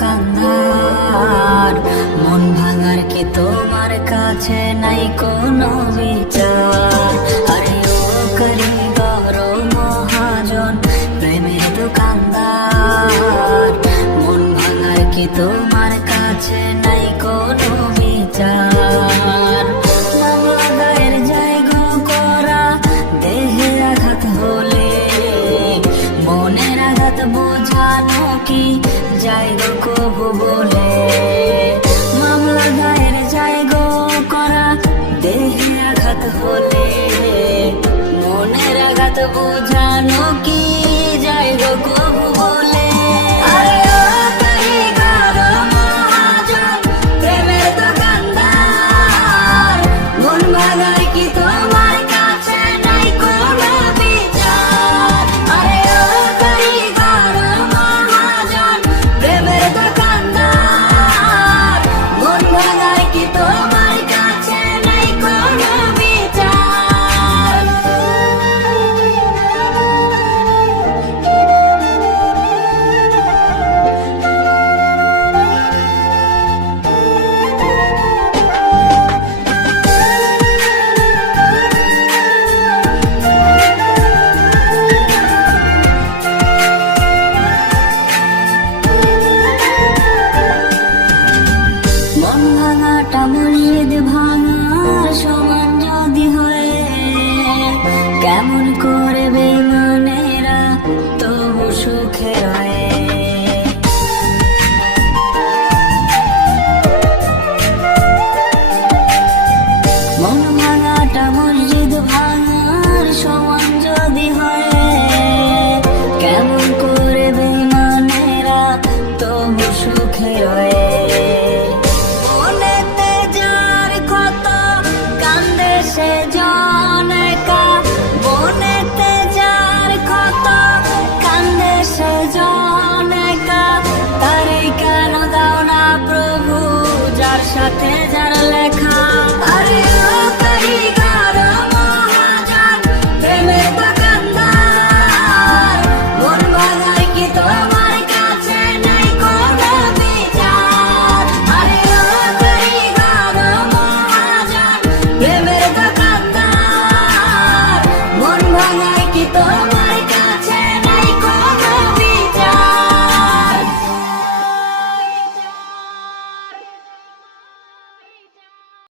কান্নার। মন ভাঙার কি তোমার কাছে নাই কোনো বিচার? আরে ও কারিগর মহাজন, প্রেমের দোকানদার মন ভাঙার কি তোমার কাছে নাই কোনো বিচার? মামাদায়ের জায়গ করা, দেহে আঘাত হলে, মনের আঘাত বোঝানো কি বলে। মামলা দায়ের জায়গা করা দেহে আঘাত হলে। মনের আঘাত বোঝানো কি যায় কবু সুখে রয়ে মনেতে যার কত কান্দে সে জনকা মনেতে যার প্রভু যার সাথে